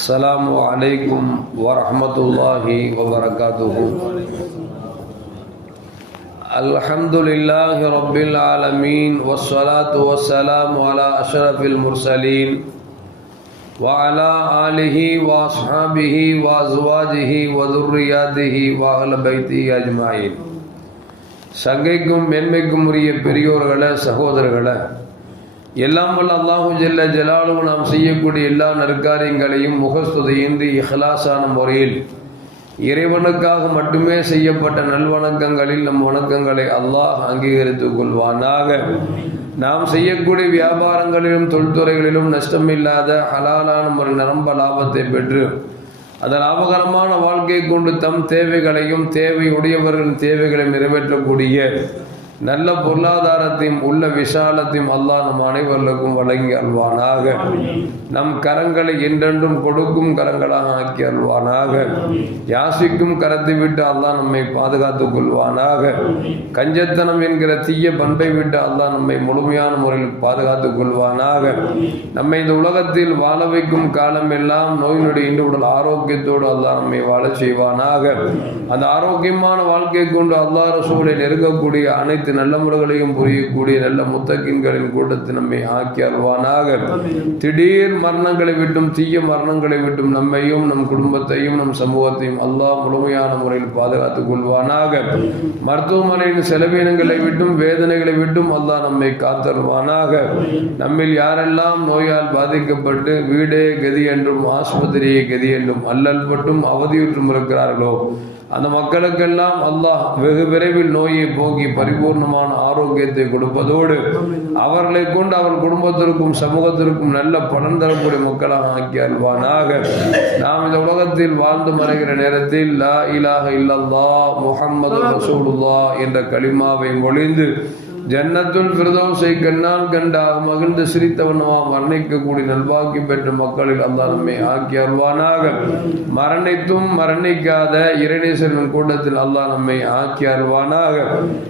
السلام عليكم ورحمة الله وبركاته الحمد لله رب العالمين والصلاة والسلام على أشرف المرسلين وعلى آله وأصحابه وأزواجه وذرياته وأهل بيته أجمعين சங்கைக்கும் மேன்மைக்கும் உரிய பெரியோர்களே சகோதரர்களே எல்லாம் வல்ல அல்லாஹூ ஜெல்ல ஜலாலும் நாம் செய்யக்கூடிய எல்லா நற்காரியங்களையும் முகஸ்துதையின்றி இஹ்லாசான முறையில் இறைவனுக்காக மட்டுமே செய்யப்பட்ட நல்வணக்கங்களில் நம் வணக்கங்களை அல்லாஹ் அங்கீகரித்துக் கொள்வானாக. நாம் செய்யக்கூடிய வியாபாரங்களிலும் தொழில்துறைகளிலும் நஷ்டமில்லாத ஹலாலான ஒரு நரம்ப லாபத்தை பெற்று அந்த லாபகரமான வாழ்க்கை கொண்டு தம் தேவைகளையும் தேவை உடையவர்களின் தேவைகளையும் நிறைவேற்றக்கூடிய நல்ல பொருளாதாரத்தையும் உள்ள விசாலத்தையும் அல்லாஹ் நம் அனைவர்களுக்கும் வழங்கி அல்வானாக நம் கரங்களை என்றென்றும் கொடுக்கும் கரங்களாக ஆக்கி அல்வானாக யாசிக்கும் கரத்தை விட்டு அல்லாஹ் நம்மை பாதுகாத்துக் கொள்வானாக. கஞ்சத்தனம் என்கிற தீய பண்பை விட்டு அல்லாஹ் நம்மை முழுமையான முறையில் பாதுகாத்துக் கொள்வானாக. நம்மை இந்த உலகத்தில் வாழ வைக்கும் காலம் எல்லாம் நோய் நொடி இன்று உடல் ஆரோக்கியத்தோடு அல்லாஹ் நம்மை வாழ செய்வானாக. அந்த ஆரோக்கியமான வாழ்க்கை கொண்டு அல்லாஹ் ரசூலை நெருங்கக்கூடிய அனைத்து நல்ல முறைகளையும் புரியக்கூடிய நல்ல முத்தகின்களின் கூட்டத்தை நம்மை ஆக்கி அல்வானாக திடீர் மரணங்களை விட்டும் தீய மரணங்களை விட்டும் நம்மையும் நம் குடும்பத்தையும் நம் சமூகத்தையும் அல்லாஹ் முழுமையான முறையில் பாதுகாத்துக் கொள்வானாக. மருத்துவமனையின் செலவினங்களை விட்டும் வேதனைகளை விட்டும் அல்லாஹ் நம்மை காத்தருவானாக. நம்மில் யாரெல்லாம் நோயால் பாதிக்கப்பட்டு வீடே கதி என்றும் ஆஸ்பத்திரியே கதி என்றும் அல்லல் பட்டும் அவதியுற்றும் இருக்கிறார்களோ அந்த மக்களுக்கெல்லாம் அல்லாஹ் வெகு விரைவில் நோயை போக்கி பரிபூர்ணமான ஆரோக்கியத்தை கொடுப்பதோடு அவர்களை கொண்டு அவர் குடும்பத்திற்கும் சமூகத்திற்கும் நல்ல பலன் தரக்கூடிய மக்களாக ஆக்கி அல்வானாக நாம் இந்த உலகத்தில் வாழ்ந்து மறைகிற நேரத்தில் லா இலாக இல்லல்லா முகம்மது ரசூலுல்லா என்ற களிமாவை மொழிந்து ஜன்னத்துல் பிரதோசை கண்ணால் கண்டாக மகிழ்ந்து சிரித்தவனவா மரணிக்கக்கூடிய நல்வாக்கி பெற்ற மக்களில் அந்த நம்மை ஆக்கி அருவானாக மரணித்தும் மரணிக்காத இறைநேசரின் கூட்டத்தில் அல்லாஹ் நம்மை ஆக்கி அருவானாக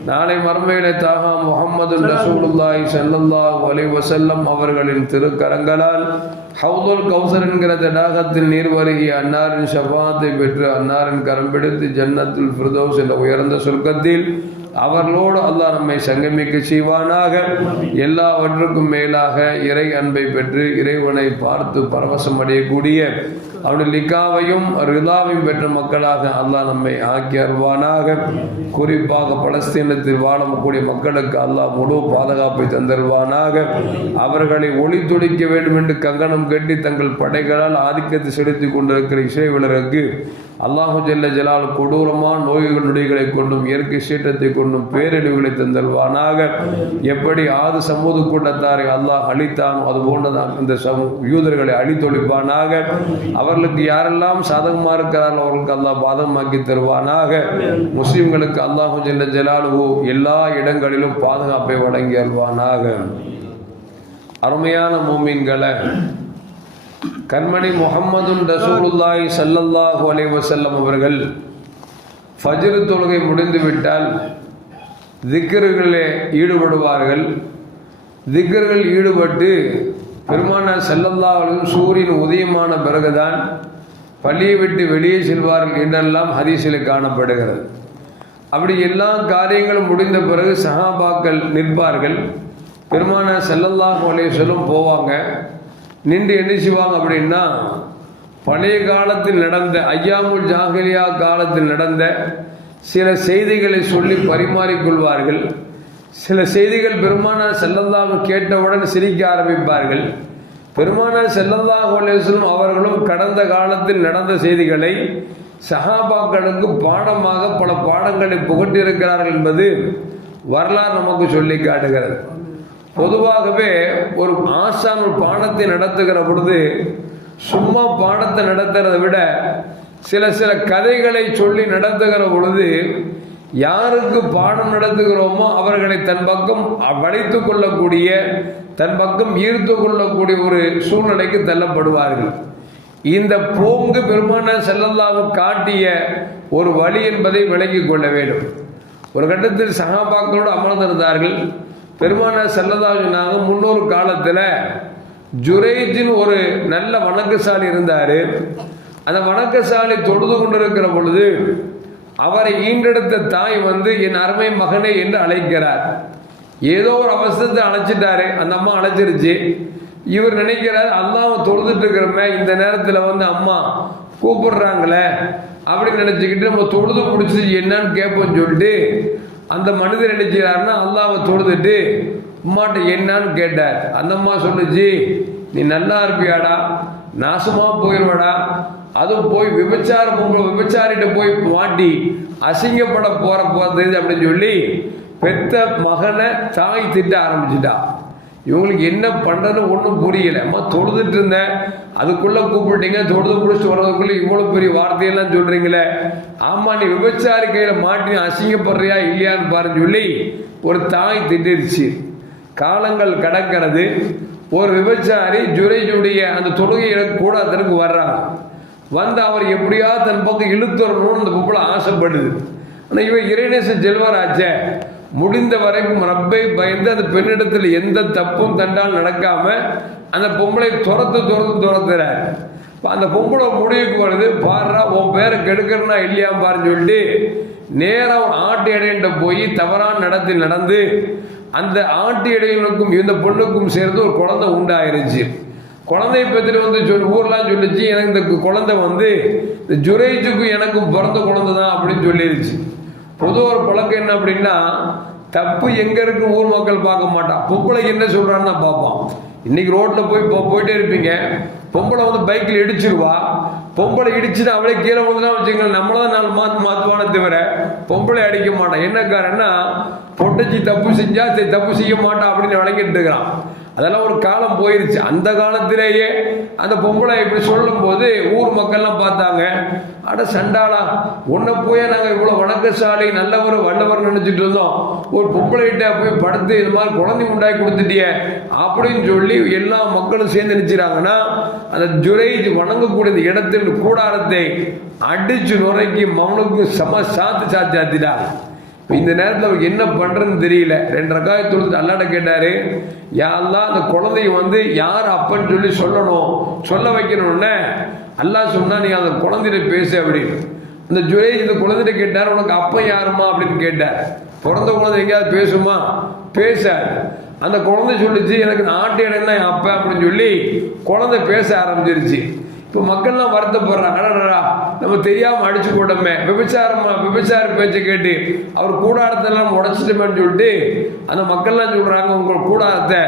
நாளை மர்மையிலே தாகா முகமது ரசூலுல்லாய் செல்லல்லாஹ் அலை வசல்லம் அவர்களின் திருக்கரங்களால் ஹவுதுல் கௌசர் என்கிற தடாகத்தில் நீர் வருகிய அன்னாரின் ஷபாத்தை பெற்று அன்னாரின் கரம் பிடித்து ஜன்னத்துல் ஃபிர்தோஸ் என்ற உயர்ந்த சொர்க்கத்தில் அவர்களோடு அல்லாஹ் நம்மை சங்கமிக்க செய்வானாக. எல்லாவற்றுக்கும் மேலாக இறை அன்பை பெற்று இறைவனை பார்த்து பரவசம் அடையக்கூடிய அவனுடைய லிக்காவையும் ரிதாவையும் பெற்ற மக்களாக அல்லாஹ் நம்மை ஆக்கி அருவானாக குறிப்பாக பலஸ்தீனத்தில் வாழக்கூடிய மக்களுக்கு அல்லாஹ் முழு பாதுகாப்பை தந்தருவானாக அவர்களை ஒளி துடிக்க வேண்டும் என்று கங்கணம் கட்டி தங்கள் படைகளால் ஆதிக்கத்தை செலுத்தி கொண்டிருக்கிற இசைவிலருக்கு அல்லாஹு ஜெல்ல ஜலால் கொடூரமான நோய்கள் நொடிகளை கொண்டும் இயற்கை சீற்றத்தை கொண்டும் பேரழிவுகளை தந்தல்வானாக எப்படி ஆறு சமூக கூட்டத்தாரை அல்லாஹ் அழித்தானோ அது போன்றதான் இந்த யூதர்களை அழித்தொழிப்பானாக. அவர்களுக்கு யாரெல்லாம் சாதகமாக இருக்கிறார்கள் அவர்களுக்கு அல்லாஹ் பாதகமாக்கி தருவானாக. முஸ்லீம்களுக்கு அல்லாஹு ஜெல்ல ஜலாலுவோ எல்லா இடங்களிலும் பாதுகாப்பை வழங்கி அல்வானாக அருமையான மூமீன்களை கண்மணி முகம்மதுன் ரசூலுல்லாய் சல்லல்லாஹு அலை வசல்லம் அவர்கள் ஃபஜ்ரு தொழுகை முடிந்துவிட்டால் திக்கர்களிலே ஈடுபடுவார்கள். திக்கர்கள் ஈடுபட்டு பெருமான செல்லல்லாவிலும் சூரியன் உதயமான பிறகுதான் பள்ளியை விட்டு வெளியே செல்வார்கள் என்றெல்லாம் ஹதீஸில் காணப்படுகிறது. அப்படி எல்லா காரியங்களும் முடிந்த பிறகு சஹாபாக்கள் நிற்பார்கள். பெருமான செல்லல்லாஹ் சொல்லும் போவாங்க. நின்று என்ன செய்வாங்க அப்படின்னா பழைய காலத்தில் நடந்த ஐயாமுல் ஜாகிலியா காலத்தில் நடந்த சில செய்திகளை சொல்லி பரிமாறிக்கொள்வார்கள் சில செய்திகள் பெருமானார் செல்லல்லாக கேட்டவுடன் சிரிக்க ஆரம்பிப்பார்கள். பெருமானார் செல்லந்தா அலேஸ்வரும் அவர்களும் கடந்த காலத்தில் நடந்த செய்திகளை சஹாபாக்களுக்கு பாடமாக பல பாடங்களை புகட்டியிருக்கிறார்கள் என்பது வரலாறு நமக்கு சொல்லி காட்டுகிறது. பொதுவாகவே ஒரு ஆசான் ஒரு பாடத்தை நடத்துகிற பொழுது சும்மா பாடத்தை நடத்துறதை விட சில சில கதைகளை சொல்லி நடத்துகிற பொழுது யாருக்கு பாடம் நடத்துகிறோமோ அவர்களை தன் பக்கம் வளைத்து கொள்ளக்கூடிய தன் பக்கம் ஈர்த்து கொள்ளக்கூடிய ஒரு சூழ்நிலைக்கு தள்ளப்படுவார்கள். இந்த போங்கு பெருமான செல்லல்லாவு காட்டிய ஒரு வழி என்பதை விளங்கிக் கொள்ள வேண்டும். ஒரு கட்டத்தில் சகாபாக்களோடு அமர்ந்திருந்தார்கள். பெருமான செல்லதா முன்னொரு காலத்தில் ஜுரேஜின் ஒரு நல்ல வணக்கசாலி இருந்தார். அந்த வணக்கசாலி தொழுது கொண்டிருக்கிற பொழுது அவரை ஈண்டெடுத்த தாய் வந்து என் அருமை மகனே என்று அழைக்கிறார். ஏதோ ஒரு அவசரத்தை அழைச்சிட்டாரு. அந்த அம்மா அழைச்சிருச்சு. இவர் நினைக்கிறார் அல்லாவை தொழுதுட்டு இருக்கிறோமே இந்த நேரத்தில் வந்து அம்மா கூப்பிடுறாங்களே. அப்படின்னு நினச்சிக்கிட்டு நம்ம தொழுது பிடிச்சி என்னன்னு கேட்போம்னு சொல்லிட்டு அந்த மனிதர் நினைச்சாருன்னா அல்லாவை தொழுதுட்டு அம்மாட்ட என்னன்னு கேட்டார். அந்த அம்மா சொல்லுச்சு நீ நல்லா இருப்பியாடா? நாசமாக போயிடுவாடா அதுவும் போய் விபச்சாரம் பொம்பளை விபச்சாரிட்ட போய் மாட்டி அசிங்கப்பட போகிற போகிறது அப்படின்னு சொல்லி பெத்த மகனை தாய் திட்ட ஆரம்பிச்சிட்டா. இவங்களுக்கு என்ன பண்ணுறதுன்னு ஒன்றும் புரியல. அம்மா தொழுதுட்டு இருந்தேன். அதுக்குள்ளே கூப்பிட்டீங்க தொழுது முடிச்சுட்டு வர்றதுக்குள்ளே இவ்வளோ பெரிய வார்த்தையெல்லாம் சொல்கிறீங்களே ஆமாம் நீ விபச்சாரி கையில் மாட்டி அசிங்கப்படுறியா இல்லையான்னு பாருன்னு சொல்லி ஒரு தாய் திட்டிருச்சு. காலங்கள் கடக்கிறது. ஒரு விபச்சாரி ஜுரைஜுடைய அந்த தொழுகையில கூடாதனுக்கு வர்றாங்க வந்து அவர் எப்படியாவது தன் பக்கம் இழுத்துறணும்னு அந்த பொம்பளை ஆசைப்படுது. ஆனால் இவன் இறைநேச செல்வராச்சே. முடிந்த வரைக்கும் ரப்பை பயந்து அந்த பெண்ணிடத்தில் எந்த தப்பும் தண்டால் நடக்காம அந்த பொம்பளை துரத்து துரத்து துரத்துறார். இப்போ அந்த பொம்பளை முடிவுக்கு வருது பாடுறா உன் பேரை கெடுக்கிறனா இல்லையா பாருன்னு சொல்லிட்டு நேரம் ஆட்டு இடையிட்ட போய் தவறான நடத்தி நடந்து அந்த ஆட்டு இடையனுக்கும் இந்த பொண்ணுக்கும் சேர்ந்து ஒரு குழந்தை உண்டாயிருச்சு. குழந்தைய பற்றி வந்து சொல் ஊர்லாம் சொல்லிச்சு எனக்கு இந்த குழந்தை வந்து இந்த ஜுரேஜுக்கும் எனக்கும் பிறந்த குழந்தை தான் அப்படின்னு சொல்லிருச்சு. பொதுவாக ஒரு பழக்கம் என்ன அப்படின்னா தப்பு எங்கே இருக்கு ஊர் மக்கள் பார்க்க மாட்டான் பொம்பளை என்ன சொல்கிறான்னு தான் பார்ப்பான். இன்னைக்கு ரோட்டில் போய் போயிட்டே இருப்பீங்க. பொம்பளை வந்து பைக்கில் இடிச்சிருவா. பொம்பளை இடிச்சுட்டு அவளே கீழே விழுந்தா வச்சுக்கோங்களேன் நம்மளதான் நாலு மாத்து மாத்துவானே தவிர பொம்பளை அடிக்க மாட்டான் என்ன காரணம்னா பொட்டச்சி தப்பு செஞ்சா சரி தப்பு செய்ய மாட்டான் அப்படின்னு விளங்கிட்டு இருக்கிறான். அதெல்லாம் ஒரு காலம் போயிருச்சு. அந்த காலத்திலேயே அந்த பொம்பளை இப்படி சொல்லும் போது ஊர் மக்கள்லாம் பார்த்தாங்க. அட சண்டாளா உன்னை போய் நாங்கள் இவ்வளோ வணக்கசாலி நல்லவர் வல்லவர் நினைச்சிட்டு இருந்தோம். ஒரு பொம்பளைகிட்ட போய் படுத்து இது மாதிரி குழந்தை உண்டாகி கொடுத்துட்டியே அப்படின்னு சொல்லி எல்லா மக்களும் சேர்ந்து நினைச்சிறாங்கன்னா அந்த ஜுரை வணங்கக்கூடிய இந்த இடத்தின் கூடாரத்தை அடிச்சு நுரைக்கு மவனுக்கு சம சாத்து சாத்தி ஆத்திட்டாங்க இந்த நேரத்தில் அவர் என்ன பண்ணுறதுன்னு தெரியல. ரெண்டு ரகாய தொழுது அல்லாட கேட்டாரு யாரெல்லாம் அந்த குழந்தைய வந்து யார் அப்பன்னு சொல்லி சொல்லணும். சொல்ல வைக்கணும்னே. அல்லாஹ் சொன்னால் நீ அந்த குழந்தைகிட்ட பேசு அப்படின்னு. அந்த ஜுரை இந்த குழந்தைகிட்ட கேட்டார் உனக்கு அப்பன் யாருமா அப்படின்னு கேட்டார். பிறந்த குழந்தை எங்கேயாவது பேசுமா? பேசாது. அந்த குழந்தை சொல்லிச்சு எனக்கு நாட்டு இடம் தான் என் அப்பன் அப்படின்னு சொல்லி குழந்தை பேச ஆரம்பிச்சிருச்சு. இப்போ மக்கள்லாம் வருத்தப்படுறாங்க. அடடா நம்ம தெரியாமல் அடிச்சு போட்டோமே. விபச்சாரமா விபச்சார பேச்சை கேட்டு அவர் கூடாரத்தெல்லாம் உடைச்சிட்டோமேன்னு சொல்லிட்டு அந்த மக்கள்லாம் சொல்கிறாங்க உங்கள் கூடாரத்தை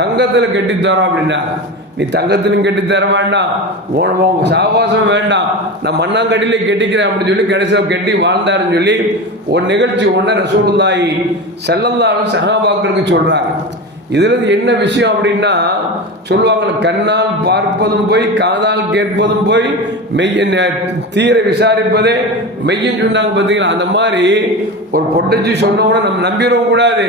தங்கத்தில் கட்டி தரோம் அப்படின்னா. நீ தங்கத்திலும் கட்டி தர வேண்டாம். உன் உன் சாவாசம் வேண்டாம். நான் மண்ணாங்கடியிலே கெட்டிக்கிறேன் அப்படின்னு சொல்லி கடைசியில் கெட்டி வாழ்ந்தாருன்னு சொல்லி ஒரு நிகழ்ச்சி ஒன்று ரசூலுல்லாஹி செல்லந்தாலும் சகாபாக்களுக்கு சொல்கிறாங்க இதுல என்ன விஷயம் அப்படின்னா சொல்லுவாங்க கண்ணால் பார்ப்பதும் போய் காதால் கேட்பதும் போய் மெய்ய தீர விசாரிப்பதே மெய்யன்னு சொன்னாங்க பார்த்தீங்களா? அந்த மாதிரி ஒரு பொட்டச்சி சொன்னவன நம்ம நம்பிடவும் கூடாது.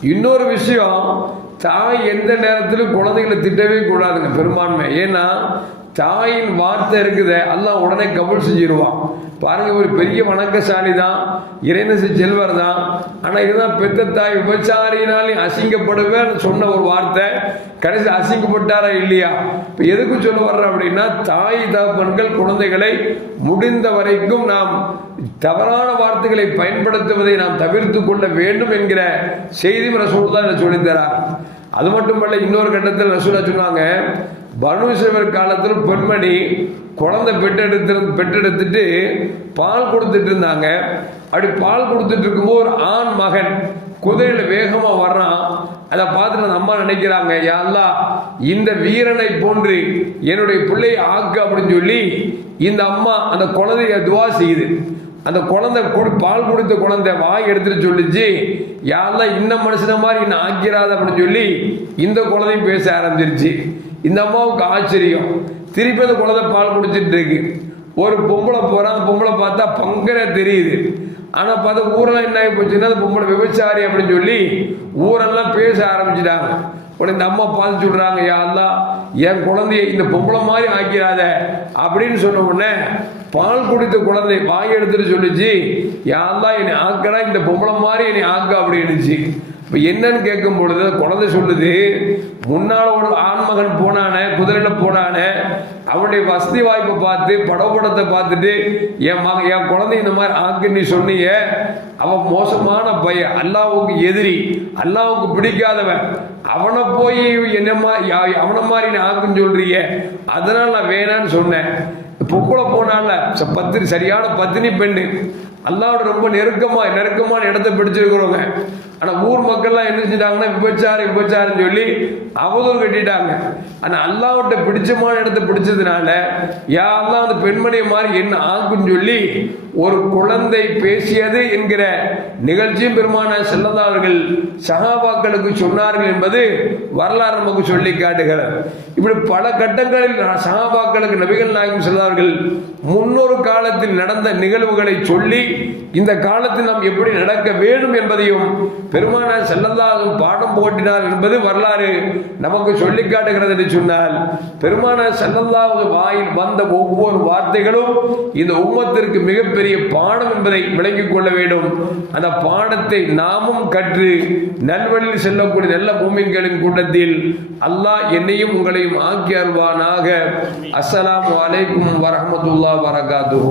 இன்னொரு விஷயம் தாய் எந்த நேரத்திலும் குழந்தைகளை திட்டவே கூடாதுங்க பெரும்பான்மை. ஏன்னா தாயின் வார்த்தை இருக்குது அல்லாஹ் உடனே கபுள் செஞ்சிருவான். பாருங்க ஒரு பெரிய வணக்கசாலி தான் இறைநசி செல்வர் தான் ஆனா இதுதான் பெத்த தாய் விபச்சாரினாலே அசிங்கப்படுவேன்னு சொன்ன ஒரு வார்த்தை. கடைசி அசிங்கப்பட்டாரா இல்லையா? இப்ப எதுக்கு சொல்ல வர்ற அப்படின்னா தாய் தகப்பன்கள் குழந்தைகளை முடிந்த வரைக்கும் நாம் தவறான வார்த்தைகளை பயன்படுத்துவதை நாம் தவிர்த்து கொள்ள வேண்டும் என்கிற செய்தி ரசூல் தான் சொல்லித்தரார். அது மட்டுமல்ல இன்னொரு கட்டத்தில் ரசூலா சொன்னாங்க பனுசவர் காலத்தில் பெண்மணி குழந்தை பெற்றெடுத்து பெற்றெடுத்துட்டு பால் கொடுத்துட்டு இருந்தாங்க. அப்படி பால் கொடுத்துட்டு இருக்கும்போது ஒரு ஆண் மகன் குதிரையில் வேகமாக வர்றான். அதை பார்த்துட்டு அந்த அம்மா நினைக்கிறாங்க யாழ்லா இந்த வீரனை போன்று என்னுடைய பிள்ளையை ஆக்கு அப்படின்னு சொல்லி இந்த அம்மா அந்த குழந்தைய துவா செய்யுது. அந்த குழந்தை குடி பால் குடித்த குழந்தை வாய் எடுத்துட்டு சொல்லிச்சு யாரெல்லாம் இந்த மனுஷன மாதிரி என்ன ஆக்கிறாத அப்படின்னு சொல்லி இந்த குழந்தையும் பேச ஆரம்பிச்சிருச்சு. இந்த அம்மாவுக்கு ஆச்சரியம். திருப்பி அந்த குழந்தை பால் குடிச்சிட்டு இருக்கு. ஒரு பொம்பளை போறா அந்த பொம்பளை பார்த்தா பங்கரே தெரியுது. ஆனா பார்த்தா ஊரெல்லாம் என்ன ஆகி போச்சுன்னா அந்த பொம்பளை விபச்சாரி அப்படின்னு சொல்லி ஊரெல்லாம் பேச ஆரம்பிச்சிட்டாங்க. உடனே இந்த அம்மா பார்த்து சொல்றாங்க யா அல்லாஹ் என் குழந்தைய இந்த பொம்பளை மாதிரி ஆக்கிறாத அப்படின்னு சொன்ன உடனே பால் குடித்த குழந்தை வாங்கி எடுத்துட்டு சொல்லிச்சு யா அல்லாஹ் என்னை ஆக்கடா இந்த பொம்பளை மாதிரி என்னை ஆக்க அப்படின்னுச்சு இப்போ என்னன்னு கேட்கும் பொழுது குழந்தை சொல்லுது முன்னால் ஒரு ஆண்மகன் போனானே குதிரையில் போனானே அவனுடைய வசதி வாய்ப்பை பார்த்து படப்படத்தை பார்த்துட்டு என் மக என் குழந்தை இந்த மாதிரி ஆக்கு நீ சொன்னீங்க அவன் மோசமான பையன் அல்லாவுக்கு எதிரி அல்லாவுக்கு பிடிக்காதவன். அவனை போய் என்னமா அவனை மாதிரி நீ ஆக்குன்னு சொல்றீங்க அதனால நான் வேணான்னு சொன்னேன். பொம்பளை போனால ச- பத்தினி சரியான பத்தினி பெண்ணு. அல்லாவோட ரொம்ப நெருக்கமா நெருக்கமான இடத்தை பிடிச்சிருக்கிறவங்க. ஆனால் ஊர் மக்கள்லாம் என்ன செஞ்சிட்டாங்கன்னா விபச்சாரம் விபச்சாரம் சொல்லி அவதூறு கட்டிட்டாங்க. ஆனால் அல்லாவிட்ட பிடிச்சமான இடத்தை பிடிச்சதுனால யாரெல்லாம் அந்த பெண்மணியை மாதிரி என்ன ஆகும் சொல்லி ஒரு குழந்தை பேசியது என்கிற நிகழ்ச்சியும் பெருமான செல்லதா அவர்கள் சகாபாக்களுக்கு சொன்னார்கள் என்பது வரலாறு நமக்கு சொல்லி காட்டுகிறார் இப்படி பல கட்டங்களில் சகாபாக்களுக்கு நபிகள் நாயகம் செல்லவர்கள் முன்னொரு காலத்தில் நடந்த நிகழ்வுகளை சொல்லி இந்த காலத்தில் நாம் எப்படி நடக்க வேண்டும் என்பதையும் பெருமான செல்லதாகும் பாடம் போட்டினார் என்பது வரலாறு நமக்கு சொல்லி காட்டுகிறது என்று சொன்னால் பெருமான செல்லல்லாவது வாயில் வந்த ஒவ்வொரு வார்த்தைகளும் இந்த உம்மத்திற்கு மிகப்பெரிய பாடம் என்பதை விளங்கிக் கொள்ள வேண்டும். அந்த பாடத்தை நாமும் கற்று நல்வழியில் செல்லக்கூடிய நல்ல பூமின்களின் கூட்டத்தில் அல்லாஹ் என்னையும் உங்களையும் ஆக்கி அல்வானாக அஸ்ஸலாமு அலைக்கும் வரஹ்மத்துல்லாஹ் வரகாத்துஹு